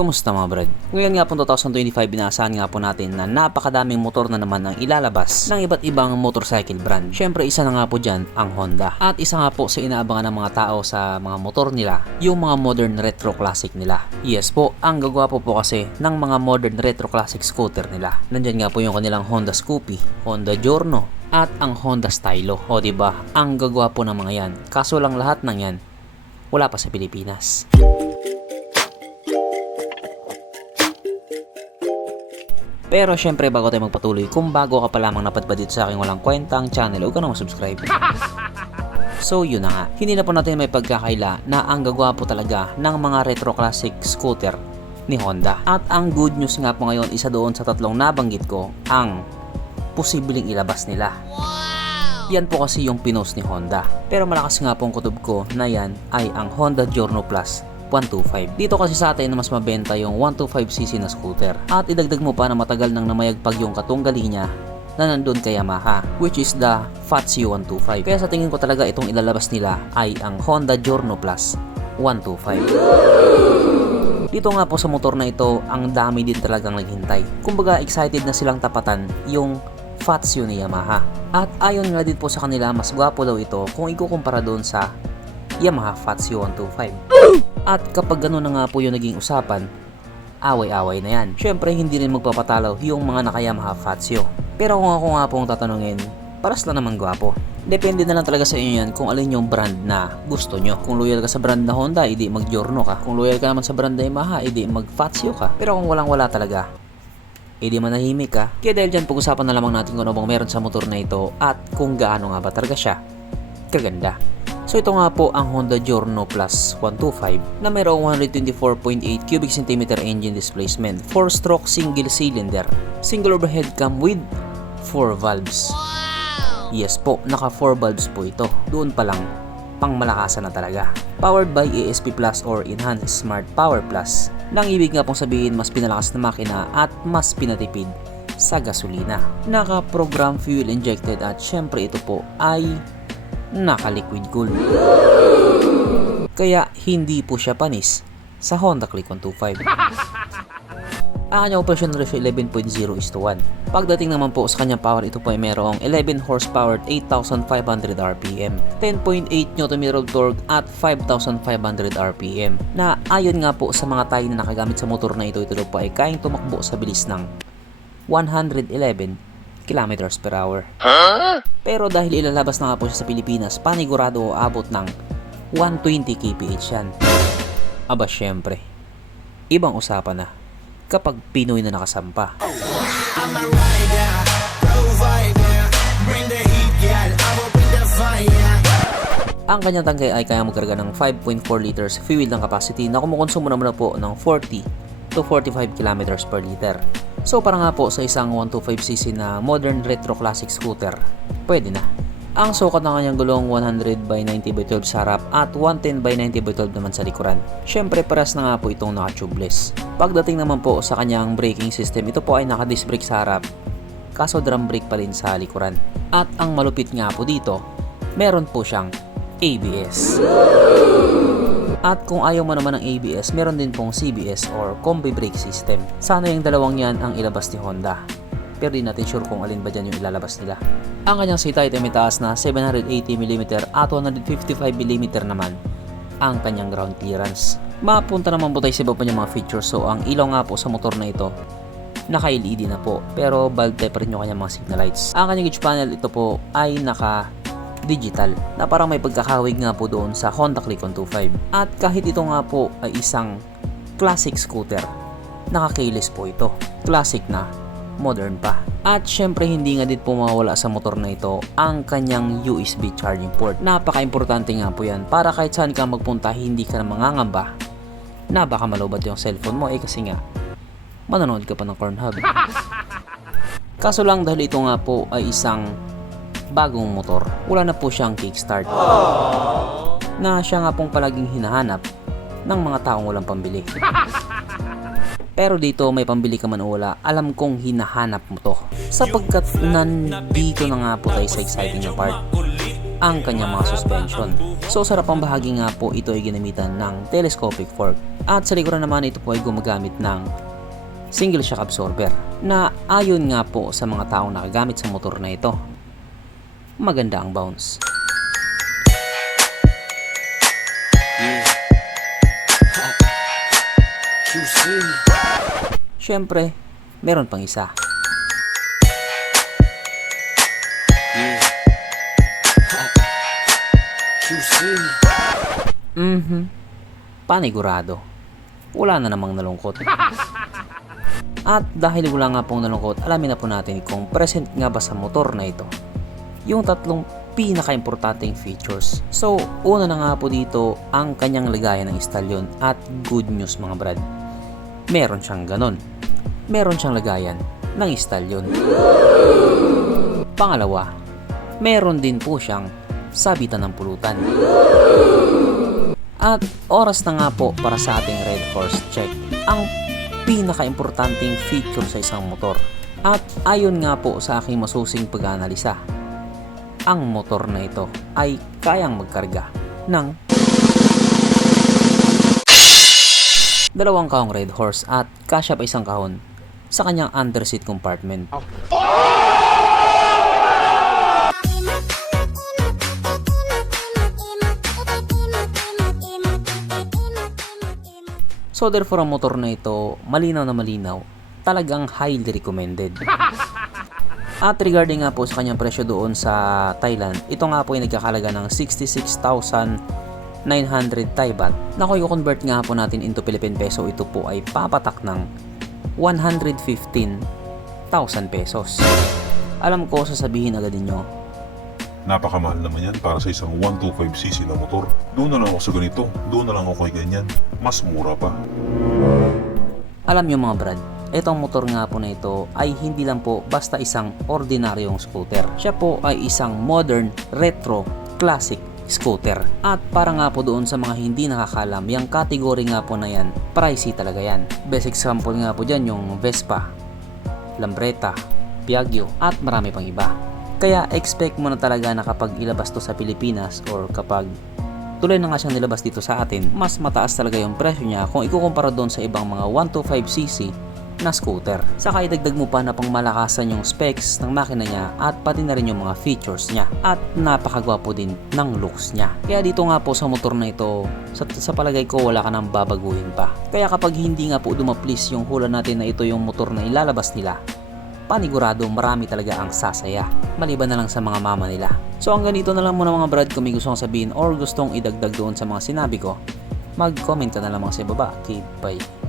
Kumusta mga brad? Ngayon nga po 2025 binaasahan nga po natin na napakadaming motor na naman ang ilalabas ng iba't ibang motorcycle brand. Syempre isa na nga po dyan ang Honda. At isa nga po sa inaabangan ng mga tao sa mga motor nila, yung mga modern retro classic nila. Yes po, ang gagwapo po kasi ng mga modern retro classic scooter nila. Nandyan nga po yung kanilang Honda Scoopy, Honda Giorno, at ang Honda Stylo. O diba, ang gagwapo ng mga yan. Kaso lang lahat ng yan, wala pa sa Pilipinas. Pero syempre bago tayo magpatuloy, kung bago ka pa lamang napadpad dito sa aking walang kwentang channel, huwag ka na mag-subscribe. So yun na nga, hindi na po natin may pagkakaila na ang gagwapo talaga ng mga retro classic scooter ni Honda. At ang good news nga po ngayon, isa doon sa tatlong nabanggit ko, ang posibleng ilabas nila. Yan po kasi yung pinost ni Honda. Pero malakas nga pong kutob ko na yan ay ang Honda Giorno Plus 125. Dito kasi sa atin na mas mabenta yung 125cc na scooter. At idagdag mo pa na matagal nang namayagpag yung katunggali niya na nandun kay Yamaha, which is the Fazio 125. Kaya sa tingin ko talaga itong ilalabas nila ay ang Honda Giorno Plus 125. Dito nga po sa motor na ito, ang dami din talagang naghintay. Kumbaga excited na silang tapatan yung Fazio ni Yamaha. At ayon nga din po sa kanila, mas gwapo daw ito kung ikukumpara doon sa Yamaha Fazio 125. At kapag gano'n na nga po yung naging usapan, away-away na yan. Syempre hindi rin magpapatalo yung mga naka-Yamaha Fazio. Pero kung ako nga pong tatanungin, paras lang naman gwapo. Depende na lang talaga sa inyo yan kung alin yung brand na gusto nyo. Kung loyal ka sa brand na Honda, edi mag-Giorno ka. Kung loyal ka naman sa brand na Yamaha, edi mag-Fazio ka. Pero kung walang-wala talaga, edi manahimik ka. Kaya dahil dyan, pag-usapan na lamang natin kung ano bang meron sa motor na ito at kung gaano nga ba talaga siya kaganda. So ito nga po ang Honda Giorno Plus 125 na mayroong 124.8 cubic centimeter engine displacement, 4-stroke single cylinder, single overhead cam with 4 valves. Yes po, naka 4 valves po ito. Doon pa lang, pang malakasan na talaga. Powered by ASP Plus or Enhanced Smart Power Plus. Nang ibig nga pong sabihin, mas pinalakas na makina at mas pinatipid sa gasolina. Naka-program fuel injected at syempre ito po ay naka-liquid cool. Kaya hindi po siya panis sa Honda Click 125. Ang kanyang operation ratio 11.0:1. Pagdating naman po sa kanyang power, ito po ay mayroong 11 horsepower at 8,500 RPM, 10.8 Nm of torque at 5,500 RPM, na ayon nga po sa mga tayo na nakagamit sa motor na ito po ay kayang tumakbo sa bilis ng 111 kilometers per hour. Pero dahil ilalabas na nga po siya sa Pilipinas, panigurado o abot ng 120 kph yan. Aba syempre, ibang usapan na kapag Pinoy na nakasampa. Ang kanyang tangkay ay kaya magkarga ng 5.4 liters fuel ng capacity na kumukonsumo naman na po ng 40 to 45 kilometers per liter. So para nga po sa isang 125cc na modern retro classic scooter, pwede na. Ang sukat ng kanyang gulong 100/90/12 sa harap at 110/90/12 naman sa likuran. Syempre paras na nga po itong naka-tubeless. Pagdating naman po sa kanyang braking system, ito po ay naka-disc brake sa harap, kaso drum brake pa rin sa likuran. At ang malupit nga po dito, meron po siyang ABS. At kung ayaw mo naman ng ABS, meron din pong CBS or Combi Brake System. Sana yung dalawang yan ang ilabas ni Honda. Pero di natin sure kung alin ba dyan yung ilalabas nila. Ang kanyang seat height ay may taas na 780mm at 155mm naman ang kanyang ground clearance. Mapunta naman po tayo sa iba pa niyang mga features. So ang ilaw nga po sa motor na ito, naka-LED na po. Pero bulb type pa rin yung kanyang mga signal lights. Ang kanyang gauge panel, ito po ay naka-digital na parang may pagkakahawig nga po doon sa Honda Click 125. At kahit ito nga po ay isang classic scooter, naka-keyless po ito. Classic na, modern pa. At syempre hindi nga din po mawawala sa motor na ito ang kanyang USB charging port. Napaka-importante nga po yan para kahit saan ka magpunta hindi ka na mangangamba na baka malobat yung cellphone mo kasi nga manonood ka pa ng Pornhub. Kaso lang dahil ito nga po ay isang bagong motor, wala na po siyang kickstart na siya nga pong palaging hinahanap ng mga taong walang pambili. Pero dito may pambili ka man o wala, alam kong hinahanap mo to sapagkat nandito na nga po tayo sa exciting na part. ang kanyang mga suspension. So sa harapang bahagi nga po ito ay ginamitan ng telescopic fork at sa likuran naman ito po ay gumagamit ng single shock absorber na ayon nga po sa mga taong nakagamit sa motor na ito, maganda ang bounce. Syempre, meron pang isa. Panigurado. Wala na namang nalungkot. At dahil wala nga pong nalungkot, alamin na po natin kung present nga ba sa motor na ito yung tatlong pinaka-importanting features. So, una na nga po dito ang kanyang lagayan ng istalyon at good news mga brad. Meron siyang ganon. Meron siyang lagayan ng istalyon. Pangalawa, meron din po siyang sabitan ng pulutan. At oras na nga po para sa ating Red Horse check ang pinaka-importanting feature sa isang motor. At ayon nga po sa aking masusing pag-aanalisa, ang motor na ito ay kayang magkarga ng 2 kahong Red Horse at kasya pa isang kahon sa kanyang underseat compartment. So therefore ang motor na ito, malinaw na malinaw, talagang highly recommended. At regarding nga po sa kanyang presyo doon sa Thailand, ito nga po ay nagkakalaga ng 66,900 Thai baht. Na kung i-convert nga po natin into Philippine peso, ito po ay papatak ng 115,000 pesos. Alam ko, sasabihin agad ninyo, napakamahal naman yan para sa isang 125cc na motor. Doon na lang ako sa ganito, doon na lang ako kay ganyan. Mas mura pa. Alam nyo mga brad, itong motor nga po na ito ay hindi lang po basta isang ordinaryong scooter. Siya po ay isang modern, retro, classic scooter. At para nga po doon sa mga hindi nakakalam, yung category nga po na yan, pricey talaga yan. Best example nga po dyan yung Vespa, Lambretta, Piaggio at marami pang iba. Kaya expect mo na talaga na kapag ilabas to sa Pilipinas or kapag tuloy na nga siyang nilabas dito sa atin, mas mataas talaga yung presyo niya kung ikukumpara doon sa ibang mga 125cc na scooter. Saka idagdag mo pa na pang malakasan yung specs ng makina niya at pati na rin yung mga features niya. At napakagwapo din ng looks niya. Kaya dito nga po sa motor na ito, sa palagay ko wala ka nang babaguhin pa. Kaya kapag hindi nga po dumaplis yung hula natin na ito yung motor na ilalabas nila, panigurado marami talaga ang sasaya, maliban na lang sa mga mama nila. So hanggang dito na lang muna mga brad. Kung may gustong sabihin or gustong idagdag doon sa mga sinabi ko, mag-comment ka na lamang sa baba. Okay, bye.